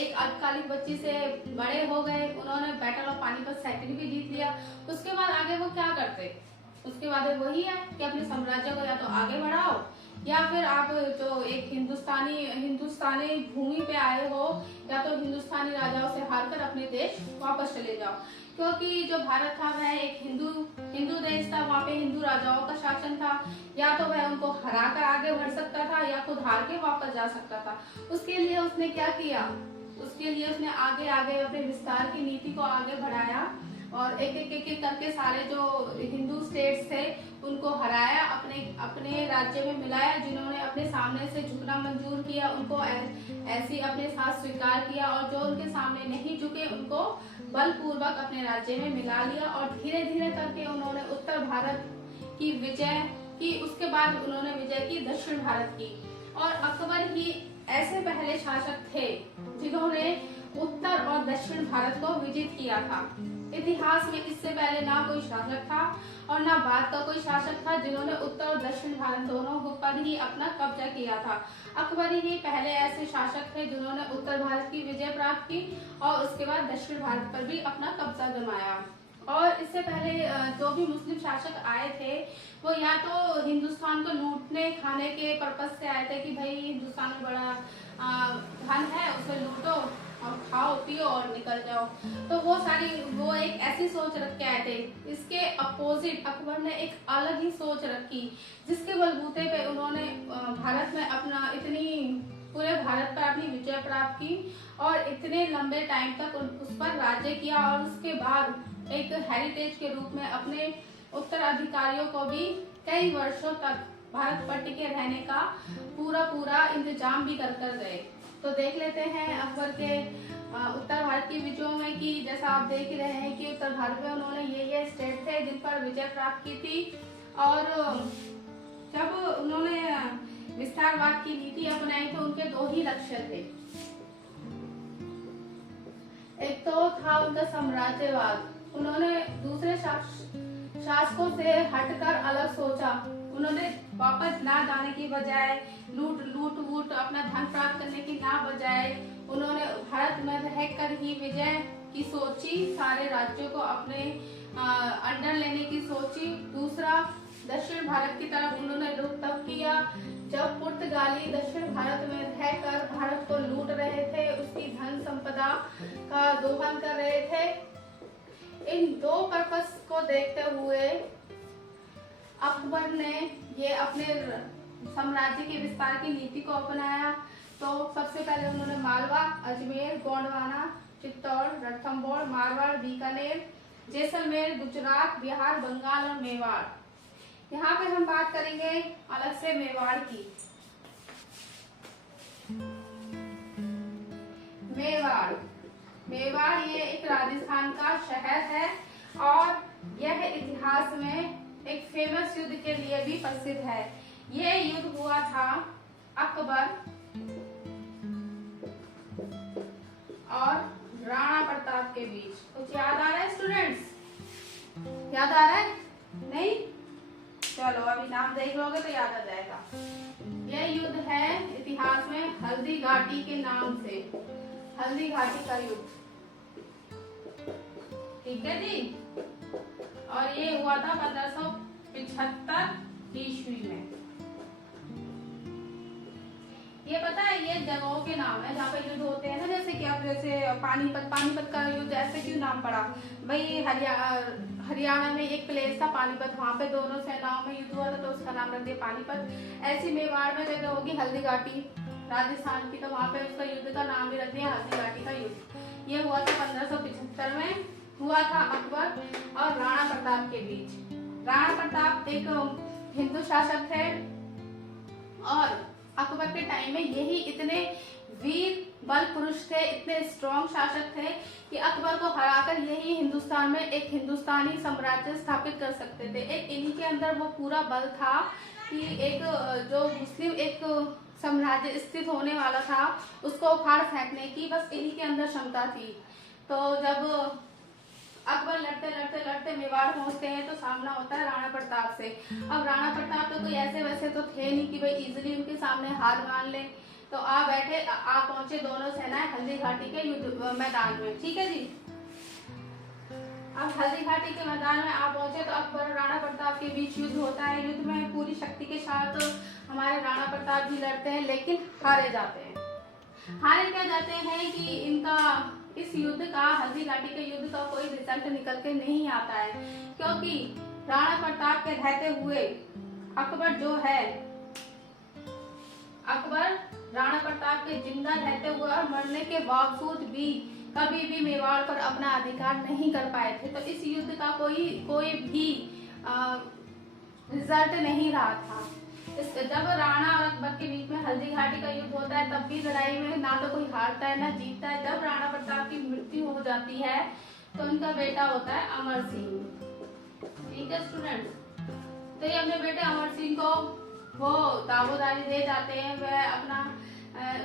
एक अल्पकालिक बच्ची से बड़े हो गए, उन्होंने बैटल ऑफ पानीपत सेकंड भी जीत लिया। उसके बाद आगे वो क्या करते? उसके बाद वही है कि अपने साम्राज्य को या तो आगे बढ़ाओ, या फिर आप जो एक हिंदुस्तानी भूमि पे आए हो, या तो हिंदुस्तानी राजाओं से हारकर अपने देश वापस चले जाओ। क्योंकि जो भारत था वह एक हिंदू देश था, वहाँ पे हिंदू राजाओं का शासन था। या तो वह उनको हरा कर आगे बढ़ सकता था, या खुद हार के वापस जा सकता था। उसके लिए उसने क्या किया? उसके लिए उसने आगे आगे अपने विस्तार की नीति को आगे बढ़ाया, और एक करके सारे जो हिंदू स्टेट्स थे उनको हराया, अपने राज्य में मिलाया। जिन्होंने अपने सामने से झुकना मंजूर किया उनको ऐसी अपने साथ स्वीकार किया, और जो उनके सामने नहीं झुके उनको बलपूर्वक अपने राज्य में मिला लिया। और धीरे धीरे करके उन्होंने उत्तर भारत की विजय की। उसके बाद उन्होंने विजय की दक्षिण भारत की। और अकबर ही ऐसे पहले शासक थे जिन्होंने उत्तर और दक्षिण भारत को विजित किया था। इतिहास में इससे पहले ना कोई शासक था और ना बाद का कोई शासक था जिन्होंने उत्तर और दक्षिण भारत दोनों पर ही अपना कब्जा किया था। अकबर ही पहले ऐसे शासक थे जिन्होंने उत्तर भारत की विजय प्राप्त की और उसके बाद दक्षिण भारत पर भी अपना कब्जा जमाया। और इससे पहले जो भी मुस्लिम शासक आए थे वो या तो हिंदुस्तान को लूटने खाने के पर्पज से आए थे कि भाई हिंदुस्तान में बड़ा धन है, उसे लूटो और खाओ पियो और निकल जाओ। तो वो एक ऐसी सोच रख के आए थे। इसके अपोजिट अकबर ने एक अलग ही सोच रखी, जिसके बलबूते पे उन्होंने भारत में अपना पूरे भारत पर अपनी विजय प्राप्त की और इतने लंबे टाइम तक उस पर राज्य किया। और उसके बाद एक हेरिटेज के रूप में अपने उत्तराधिकारियों को भी कई वर्षों तक भारत पर टिके रहने का पूरा इंतजाम भी कर गए। तो देख लेते हैं अकबर के उत्तर भारत की विजयों में कि जैसा आप देख रहे हैं कि उत्तर भारत में उन्होंने ये स्टेट थे जिन पर विजय प्राप्त की थी। और जब उन्होंने विस्तारवाद की नीति अपनाई तो उनके दो ही लक्ष्य थे। एक तो था उनका साम्राज्यवाद। उन्होंने दूसरे शासकों से हटकर अलग सोचा। उन्होंने वापस ना जाने की बजाय लूट अपना धन प्राप्त करने की ना बजाय उन्होंने भारत में रहकर ही विजय की सोची, सारे राज्यों को अपने अंडर लेने की सोची। दूसरा, दक्षिण भारत की तरफ उन्होंने रुख तब किया जब पुर्तगाली दक्षिण भारत में रहकर भारत को लूट रहे थे, उसकी धन संपदा का दोहन कर रहे थे। इन दो पर्पस को देखते हुए अकबर ने ये अपने साम्राज्य के विस्तार की नीति को अपनाया। तो सबसे पहले उन्होंने मालवा, अजमेर, गोंडवाना, चित्तौड़, रणथंभौर, मारवाड़, बीकानेर, जैसलमेर, गुजरात, बिहार, बंगाल और मेवाड़। यहाँ पे हम बात करेंगे अलग से मेवाड़ की। मेवाड़ ये एक राजस्थान का शहर है और यह इतिहास में एक फेमस युद्ध के लिए भी प्रसिद्ध है। ये युद्ध हुआ था अकबर और राणा प्रताप के बीच। कुछ याद आ रहा है स्टूडेंट्स? याद आ रहा है? नहीं? चलो अभी नाम देख लोगे तो याद आ जाएगा। यह युद्ध है इतिहास में हल्दी घाटी के नाम से, हल्दी घाटी का युद्ध। ठीक है जी। और ये हुआ था 1575 ईस्वी में। ये पता है ये जगहों के नाम है जहाँ पे युद्ध होते हैं ना, जैसे कि अब जैसे पानीपत का युद्ध ऐसे क्यों नाम पड़ा भाई? हरियाणा में एक प्लेस था पानीपत, वहाँ पे दोनों सेनाओं में युद्ध हुआ था तो उसका नाम रख दिया पानीपत। ऐसी मेवाड़ में जगह होगी हल्दी घाटी राजस्थान की, तो वहाँ पे उसका युद्ध का नाम भी रख दिया हल्दी घाटी का युद्ध। ये हुआ था 1575 में, हुआ था अकबर और राणा प्रताप के बीच। राणा प्रताप एक हिंदू शासक थे और अकबर के टाइम में यही इतने वीर बल पुरुष थे, इतने स्ट्रॉन्ग शासक थे कि अकबर को हराकर यही हिंदुस्तान में एक हिंदुस्तानी साम्राज्य स्थापित कर सकते थे। एक इन्हीं के अंदर वो पूरा बल था कि एक जो मुस्लिम एक साम्राज्य स्थित होने वाला था उसको उखाड़ फेंकने की बस इन्हीं के अंदर क्षमता थी। तो जब अकबर लड़ते मेवाड़ पहुंचते हैं तो सामना होता है राणा प्रताप से। अब राणा प्रताप तो कोई ऐसे वैसे तो थे नहीं कि भाई इजीली उनके सामने हार मान ले। तो आ पहुंचे दोनों सेनाएं हल्दी घाटी के युद्ध मैदान में। ठीक है जी। अब हल्दी घाटी के मैदान में आ पहुंचे तो अकबर और राणा प्रताप के बीच युद्ध होता है। युद्ध में पूरी शक्ति के साथ हमारे राणा प्रताप भी लड़ते हैं, लेकिन हारे जाते हैं। हारे क्या जाते हैं कि इनका इस युद्ध का, हल्दी घाटी के युद्ध का कोई रिजल्ट निकल के नहीं आता है, क्योंकि राणा प्रताप के रहते हुए अकबर जो है, अकबर राणा प्रताप के जिंदा रहते हुए और मरने के बावजूद भी कभी भी मेवाड़ पर अपना अधिकार नहीं कर पाए थे। तो इस युद्ध का कोई भी रिजल्ट नहीं रहा था। जब राणा और अकबर के बीच में हल्दी घाटी का युद्ध होता है, तब भी लड़ाई में ना तो कोई हारता है ना जीतता है। जब राणा प्रताप की मृत्यु हो जाती है तो उनका बेटा होता है अमर सिंह। ठीक है स्टूडेंट। तो ये अपने बेटे अमर सिंह को वो दावोदारी दे जाते हैं। वह अपना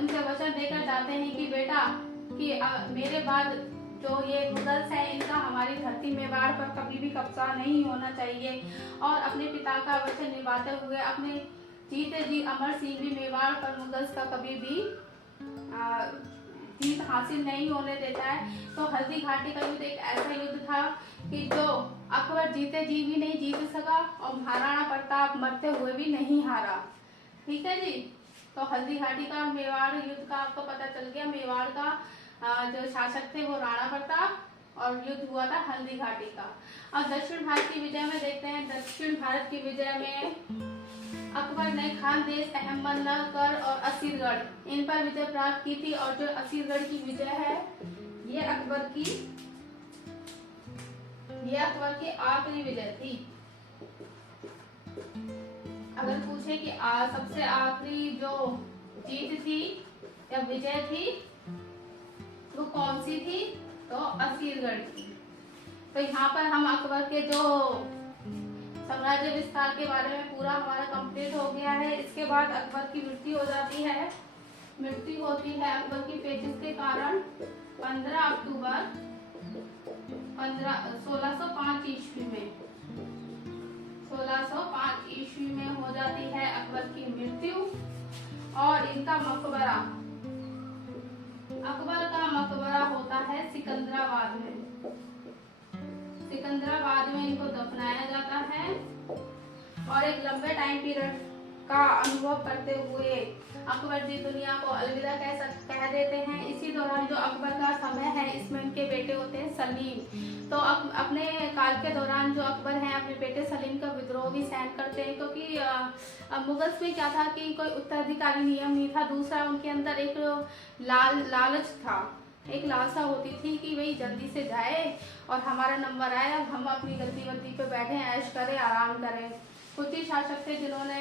उनसे वचन देकर जाते हैं कि बेटा कि मेरे बाद जो ये मुगल्स हैं, इनका हमारी धरती मेवाड़ पर कभी भी कब्जा नहीं होना चाहिए। और अपने पिता का वचन निभाते हुए अपने जीते जी अमर सिंह भी मेवाड़ पर मुगल्स का कभी भी जीत हासिल नहीं होने देता है। तो हल्दी घाटी का युद्ध एक ऐसा युद्ध था कि जो अकबर जीते जी भी नहीं जीत सका और महाराणा प्रताप मरते हुए भी नहीं हारा। ठीक है जी। तो हल्दी घाटी का मेवाड़ युद्ध का आपको पता चल गया। मेवाड़ का जो शासक थे वो राणा प्रताप और युद्ध हुआ था हल्दी घाटी का। और दक्षिण भारत की विजय में देखते हैं। दक्षिण भारत की विजय में अकबर ने खानदेश, अहमदनगर और असीरगढ़ इन पर विजय प्राप्त की थी। और जो असीरगढ़ की विजय है ये अकबर की आखिरी विजय थी। अगर पूछे कि सबसे आखिरी जो जीत थी या विजय थी वो कौन सी थी, तो असीरगढ़ की। तो यहाँ पर हम अकबर के जो साम्राज्य विस्तार के बारे में पूरा हमारा कंप्लीट हो गया है। इसके बाद अकबर की मृत्यु हो जाती है। मृत्यु होती है अकबर की पेचिश के कारण 15 अक्टूबर 1605 ईस्वी में। 1605 ईस्वी में हो जाती है अकबर की मृत्यु। और इनका मकबरा, अकबर का मकबरा होता है सिकंदराबाद में। सिकंदराबाद में इनको दफनाया जाता है। और एक लंबे टाइम पीरियड का अनुभव करते हुए अकबर जी दुनिया को अलविदा कह देते हैं। इसी दौरान जो अकबर का समय है इसमें उनके बेटे होते हैं सलीम। तो अपने काल के दौरान जो अकबर हैं अपने बेटे सलीम का विद्रोह भी सहन करते हैं, क्योंकि मुगल्स में क्या था कि कोई उत्तराधिकारी नियम नहीं था। दूसरा उनके अंदर एक लालच था, एक लालसा होती थी कि भाई जल्दी से जाए और हमारा नंबर आए, अब हम अपनी गद्दी पे बैठे ऐश करें, आराम करें। कुछ ही शासक थे जिन्होंने,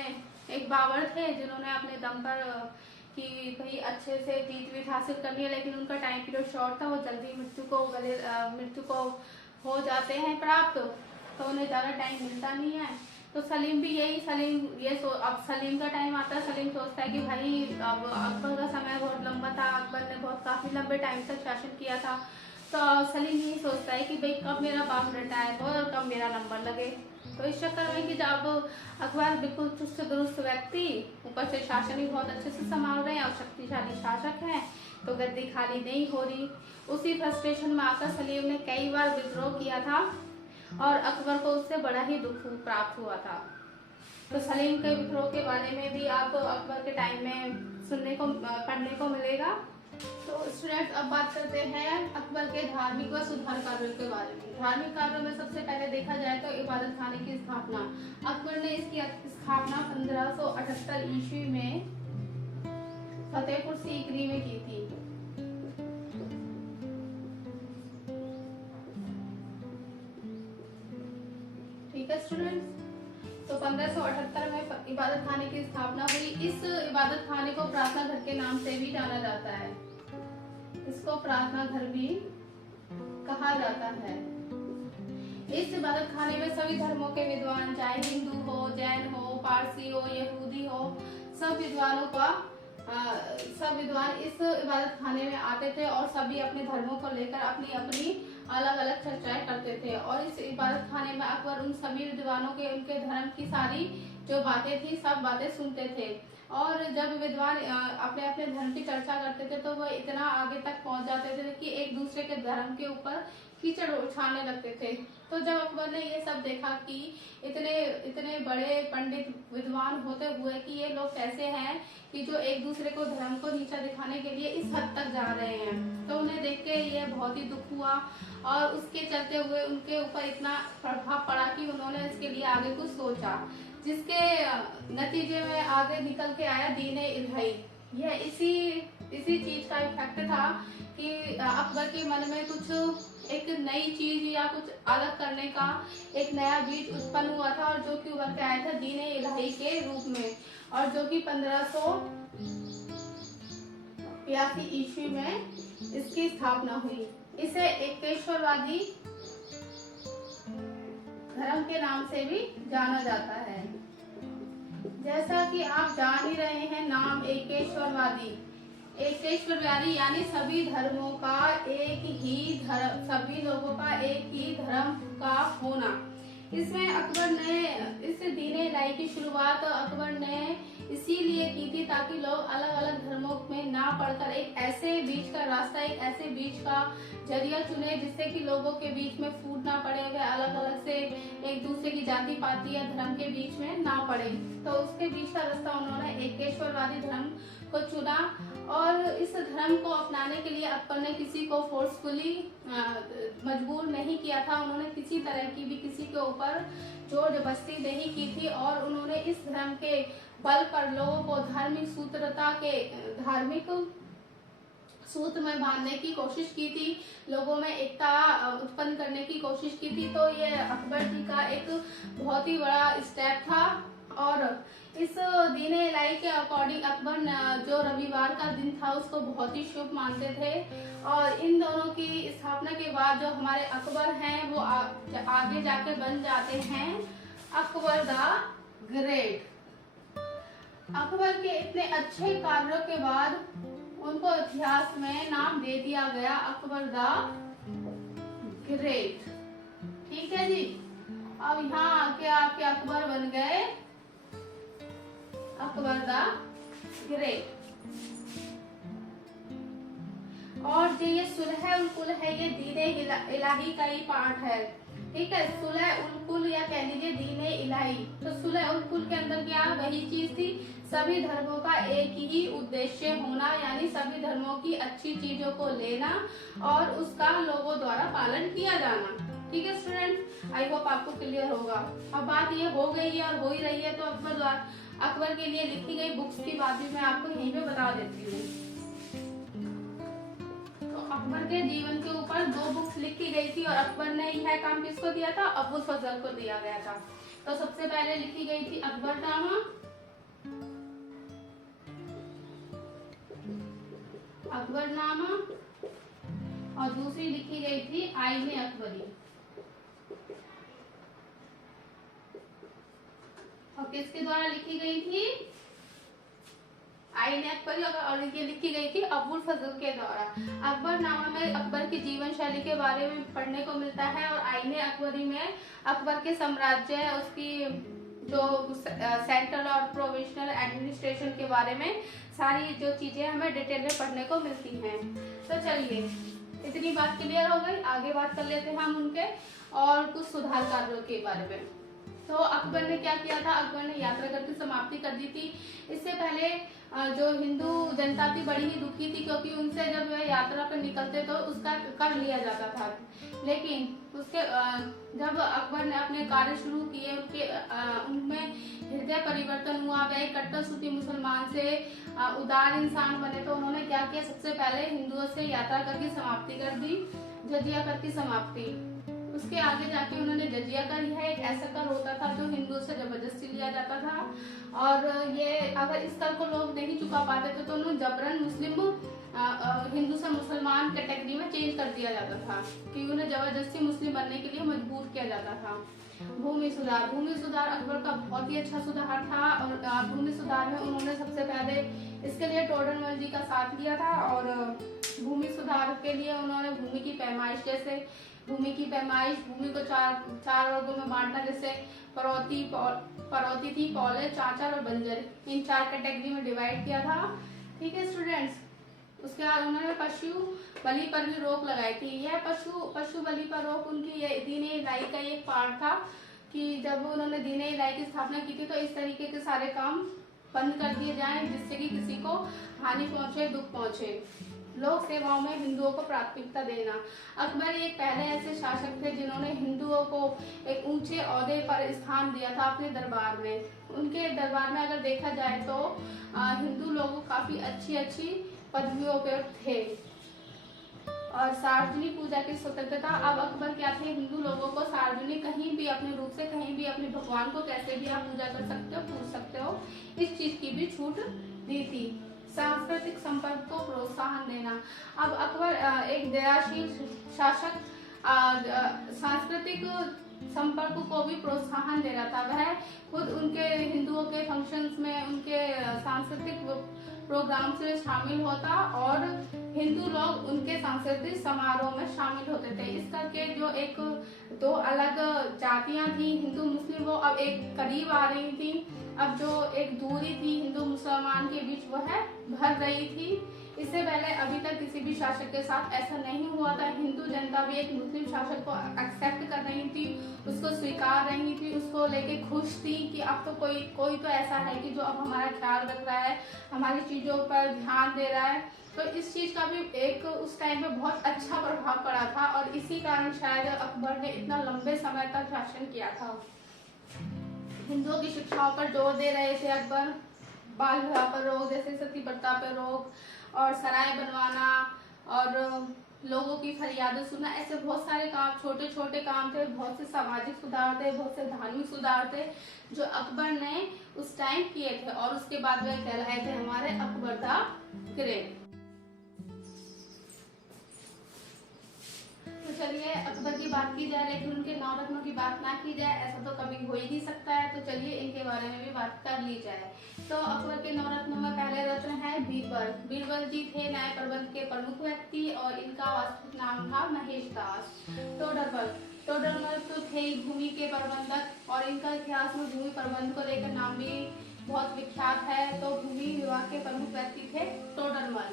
एक बाबर थे जिन्होंने अपने दम पर कि भाई अच्छे से जीत हासिल करनी है, लेकिन उनका टाइम पीरियड शॉर्ट था। वो जल्दी मृत्यु को हो जाते हैं प्राप्त, तो उन्हें ज़्यादा टाइम मिलता नहीं है। तो सलीम भी अब सलीम का टाइम आता है। सलीम सोचता है कि भाई अब अकबर का समय बहुत लंबा था, अकबर ने काफ़ी लंबे टाइम तक शासन किया था। तो सलीम यही सोचता है कि भाई कब मेरा बाप रिटायर हो और कब मेरा नंबर लगे। तो इस चक्कर में कि जब अकबर बिल्कुल चुस्त दुरुस्त व्यक्ति, ऊपर से शासन भी बहुत अच्छे से संभाल रहे हैं और शक्तिशाली शासक हैं, तो गद्दी खाली नहीं हो रही। उसी फ्रस्ट्रेशन में आकर सलीम ने कई बार विद्रोह किया था और अकबर को उससे बड़ा ही दुख प्राप्त हुआ था। तो सलीम के विद्रोह के बारे में भी आपको अकबर के टाइम में पढ़ने को मिलेगा। तो स्टूडेंट्स अब बात करते हैं अकबर के धार्मिक व सुधार कार्यों के बारे में। धार्मिक कार्यों में सबसे पहले देखा जाए तो इबादत खाने की स्थापना। अकबर ने इसकी स्थापना 1578 ईस्वी में फतेहपुर सीकरी में की थी। ठीक है स्टूडेंट्स। तो 1578 में इबादत खाने की स्थापना हुई। इस इबादत खाने को प्रार्थना घर के नाम से भी जाना जाता है। इसको प्रार्थना घर भी कहा जाता है। इस इबादत खाने में सभी धर्मों के विद्वान, चाहे हिंदू हो, जैन हो, पारसी हो, यहूदी हो, सब विद्वान इस इबादत खाने में आते थे और सभी अपने धर्मों को लेकर अपनी अपनी अलग अलग चर्चाएं करते थे। और इस इबादत खाने में अकबर उन सभी विद्वानों के उनके धर्म की सारी जो बातें थी सब बातें सुनते थे। और जब विद्वान अपने अपने धर्म की चर्चा करते थे तो वो इतना आगे तक पहुंच जाते थे कि एक दूसरे के धर्म के ऊपर कीचड़ उछालने लगते थे। तो जब अकबर ने ये सब देखा कि इतने इतने बड़े पंडित विद्वान होते हुए कि ये लोग कैसे हैं कि जो एक दूसरे को धर्म को नीचा दिखाने के लिए इस हद तक जा रहे हैं, तो उन्हें देख के ये बहुत ही दुख हुआ और उसके चलते हुए उनके ऊपर इतना प्रभाव पड़ा कि उन्होंने इसके लिए आगे कुछ सोचा, जिसके नतीजे में आगे निकल के आया दीन-ए इलाही। यह इसी चीज का इफेक्ट था कि अकबर के मन में कुछ एक नई चीज या कुछ अलग करने का एक नया बीज उत्पन्न हुआ था, और जो कि उभर के आया था दीन-ए इलाही के रूप में, और जो कि 1582 ईस्वी में इसकी स्थापना हुई। इसे एकेश्वरवादी धर्म के नाम से भी जाना जाता है। जैसा कि आप जान ही रहे हैं, नाम एकेश्वरवादी यानी सभी धर्मों का एक ही धर्म, सभी लोगों का एक ही धर्म का होना। इसमें अकबर ने इस दीन-ए इलाही की शुरुआत अकबर ने इसीलिए की थी ताकि लोग अलग अलग धर्मों में ना पढ़कर एक ऐसे बीच का रास्ता, एक ऐसे बीच का जरिया चुने जिससे कि लोगों के बीच में फूट ना पड़े, वे अलग अलग से एक दूसरे की जाति पाति या धर्म के बीच में ना पड़े। तो उसके बीच का रास्ता उन्होंने एकेश्वरवादी धर्म को चुना, और इस धर्म को अपनाने के लिए अकबर ने किसी को फोर्सफुली मजबूर नहीं किया था। उन्होंने किसी तरह की भी किसी के ऊपर जोर जबरदस्ती नहीं की थी, और उन्होंने इस धर्म के बल पर लोगों को धार्मिक सूत्र में बांधने की कोशिश की थी, लोगों में एकता उत्पन्न करने की कोशिश की थी। तो ये अकबर जी का एक बहुत ही बड़ा स्टेप था। और इस दीन-ए इलाही के अकॉर्डिंग अकबर जो रविवार का दिन था उसको बहुत ही शुभ मानते थे, और इन दोनों की स्थापना के बाद जो हमारे अकबर हैं वो आगे जाके बन जाते हैं अकबर द ग्रेट। अकबर के इतने अच्छे कार्यों के बाद उनको इतिहास में नाम दे दिया गया अकबर द ग्रेट। ठीक है जी। अब यहाँ आके आपके अकबर बन गए अकबर द ग्रेट। और जो ये सुलह उल कुल है, ये दीन-ए इलाही का ही पार्ट है। ठीक है, सुलह उल कुल या कह लीजिए दीन-ए इलाही। तो सुलह उल कुल के अंदर क्या वही चीज थी, सभी धर्मों का एक ही उद्देश्य होना, यानी सभी धर्मों की अच्छी चीजों को लेना और उसका लोगों द्वारा पालन किया जाना। ठीक है स्टूडेंट, आई होप आपको क्लियर होगा। अब बात ये हो गई है और हो ही रही है, तो अकबर के लिए लिखी गई बुक्स की बात भी मैं आपको यहीं पे बता देती हूँ। तो अकबर के जीवन के ऊपर 2 बुक्स लिखी गई थी, और अकबर ने यह काम किसको दिया था, अबुल फजल को दिया गया था। तो सबसे पहले लिखी गई थी अकबरनामा, और दूसरी लिखी गई थी आईने अकबरी। और किसके द्वारा लिखी गई थी, आईने अकबरी, और ये लिखी गई थी अबुल फजल के द्वारा। अकबरनामा में अकबर की जीवन शैली के बारे में पढ़ने को मिलता है, और आईने अकबरी में अकबर के साम्राज्य, उसकी जो सेंट्रल और प्रोविंशियल एडमिनिस्ट्रेशन के बारे में सारी जो चीजें हमें डिटेल में पढ़ने को मिलती हैं। तो चलिए, इतनी बात क्लियर हो गई, आगे बात कर लेते हैं हम उनके और कुछ सुधार कार्यों के बारे में। तो अकबर ने क्या किया था, अकबर ने यात्रा करके समाप्ति कर दी थी। इससे पहले जो हिंदू जनता थी बड़ी ही दुखी थी, क्योंकि उनसे जब वह यात्रा पर निकलते तो उसका कर लिया जाता था। लेकिन उसके जब अकबर ने अपने कार्य शुरू किए, उनमें हृदय परिवर्तन हुआ, वह एक कट्टरसूत्री मुसलमान से उदार इंसान बने। तो उन्होंने क्या किया, सबसे पहले हिंदुओं से यात्रा करके समाप्ति कर दी, जजिया कर की समाप्ति। उसके आगे जाके उन्होंने जजिया कर, यह एक ऐसा कर होता था जो हिंदुओं से जबरदस्ती लिया जाता था, और ये अगर इस कर को लोग नहीं चुका पाते थे तो उन्हें जबरन हिंदू से मुसलमान कैटेगरी में चेंज कर दिया जाता था, कि उन्हें जबरदस्ती मुस्लिम बनने के लिए मजबूर किया जाता था। भूमि सुधार। भूमि सुधार अकबर का बहुत ही अच्छा सुधार था और भूमि सुधार में उन्होंने सबसे पहले इसके लिए टोडरमल जी का साथ लिया था। और भूमि सुधार के लिए उन्होंने भूमि की पैमाइश, जैसे भूमि की पैमाइश, भूमि को चार वर्गों में बांटना, जैसे परौती थी, पौले, चांचर और बंजर, इन 4 कैटेगरी में डिवाइड किया था। ठीक है स्टूडेंट्स। उसके बाद उन्होंने पशु बलि पर भी रोक लगाई थी। यह पशु बलि पर रोक उनकी दीन इलाही का एक पार्ट था कि जब उन्होंने दीन इलाही की स्थापना की थी तो इस तरीके के सारे काम बंद कर दिए जाएं जिससे कि किसी को हानि पहुंचे, दुख पहुंचे। लोक सेवाओं में हिंदुओं को प्राथमिकता देना। अकबर एक पहले ऐसे शासक थे जिन्होंने हिंदुओं को एक ऊंचे ओहदे पर स्थान दिया था अपने दरबार में। उनके दरबार में अगर देखा जाए तो हिंदू लोग काफी अच्छी पदवियों पर थे। और सार्वजनिक पूजा की स्वतंत्रता। अब अकबर क्या थे, हिंदू लोगों को सार्वजनिक कहीं भी अपने रूप से कहीं भी अपने भगवान को कैसे भी आप पूजा कर सकते हो, पूज सकते हो, इस चीज की भी छूट दी थी। सांस्कृतिक संपर्क को प्रोत्साहन देना। अब अकबर एक दयाशील शासक सांस्कृतिक संपर्क को भी प्रोत्साहन दे रहा था। वह खुद उनके हिंदुओं के फंक्शंस में, उनके सांस्कृतिक प्रोग्राम से शामिल होता और हिंदू लोग उनके सांस्कृतिक समारोह में शामिल होते थे। इस करके जो एक दो अलग जातियां थी, हिंदू मुस्लिम, वो अब एक करीब आ रही थी। अब जो एक दूरी थी हिंदू मुसलमान के बीच वो है भर रही थी। इससे पहले अभी तक किसी भी शासक के साथ ऐसा नहीं हुआ था। हिंदू जनता भी एक मुस्लिम शासक को एक्सेप्ट कर रही थी, उसको स्वीकार रही थी, उसको लेके खुश थी कि अब तो कोई तो ऐसा है कि जो अब हमारा ख्याल रख रहा है, हमारी चीजों पर ध्यान दे रहा है। तो इस चीज का भी एक उस टाइम पे बहुत अच्छा प्रभाव पड़ा था और इसी कारण शायद अकबर ने इतना लंबे समय तक शासन किया था। हिंदुओं की शिक्षाओं पर जोर दे रहे थे अकबर। बाल विवाह पर रोक, जैसे सती प्रथा पर रोक, और सराय बनवाना और लोगों की फरियादें सुनना, ऐसे बहुत सारे काम, छोटे छोटे काम थे। बहुत से सामाजिक सुधार थे, बहुत से धार्मिक सुधार थे जो अकबर ने उस टाइम किए थे और उसके बाद वह कहलाए थे हमारे अकबर द ग्रेट। तो चलिए अकबर की बात की जाए लेकिन उनके नवरत्नों की बात ना की जाए, ऐसा तो कभी हो ही नहीं सकता है। तो चलिए इनके बारे में भी बात कर ली जाए। तो अकबर के नवरत्नों में पहले रत्न है बीरबल। बीरबल जी थे न्याय प्रबंध के प्रमुख व्यक्ति और इनका वास्तविक नाम था महेश दास। टोडरमल तो थे भूमि के प्रबंधक और इनका इतिहास में भूमि प्रबंध को लेकर नाम भी बहुत विख्यात है। तो भूमि विभाग के प्रमुख व्यक्ति थे टोडरमल।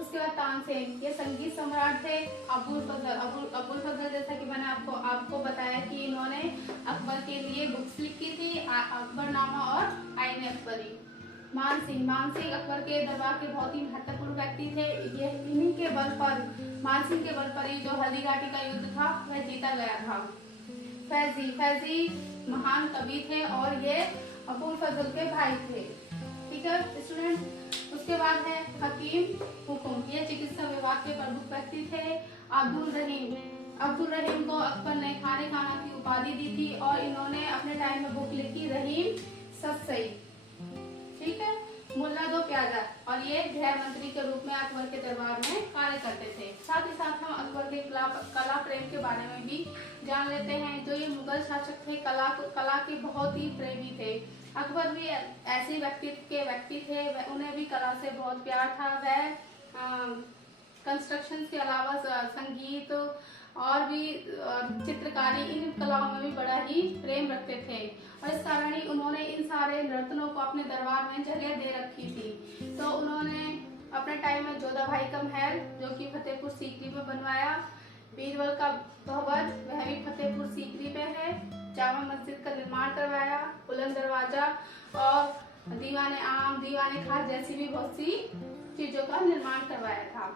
उसके बाद तानसेन, ये संगीत सम्राट थे। अबुल फजल, जैसा कि मैंने आपको बताया कि इन्होंने अकबर के लिए बुक्स लिखी थी, अकबरनामा और आईन अकबरी। मानसिंह अकबर के दरबार के बहुत ही महत्वपूर्ण व्यक्ति थे। ये इन्हीं के बल पर, मानसिंह के बल पर ही जो हल्दीघाटी का युद्ध था वह जीता गया था। फैजी महान कवि थे और ये अबुल फजल के भाई थे। ठीक है स्टूडेंट। उसके बाद है हकीम हुकुम, ये चिकित्सा विभाग के प्रमुख व्यक्ति थे। अब्दुल रहीम को अकबर ने खाने खाना की उपाधि दी थी और इन्होंने अपने टाइम में बुक लिखी रहीम सतसई। ठीक है। मुल्ला दो प्याजा, और ये गृह मंत्री के रूप में अकबर के दरबार में कार्य करते थे। साथ ही साथ हम अकबर के कला प्रेम के बारे में भी जान लेते हैं। जो ये मुगल शासक थे कला के बहुत ही प्रेमी थे। अकबर भी ऐसे व्यक्ति थे, उन्हें भी कला से बहुत प्यार था। वह कंस्ट्रक्शन के अलावा संगीत और भी चित्रकारी, इन कलाओं में भी बड़ा ही प्रेम रखते थे और इस कारण ही उन्होंने इन सारे रत्नों को अपने दरबार में जगह दे रखी थी। तो उन्होंने अपने टाइम में जोधा भाई का महल जो कि फतेहपुर सीकरी में बनवाया, बीरबल का भवन वह भी फतेहपुर सीकरी में है, जामा मस्जिद का निर्माण करवाया, बुलंद दरवाजा और दीवाने आम, दीवाने खास जैसी भी बहुत सी चीजों का निर्माण करवाया था।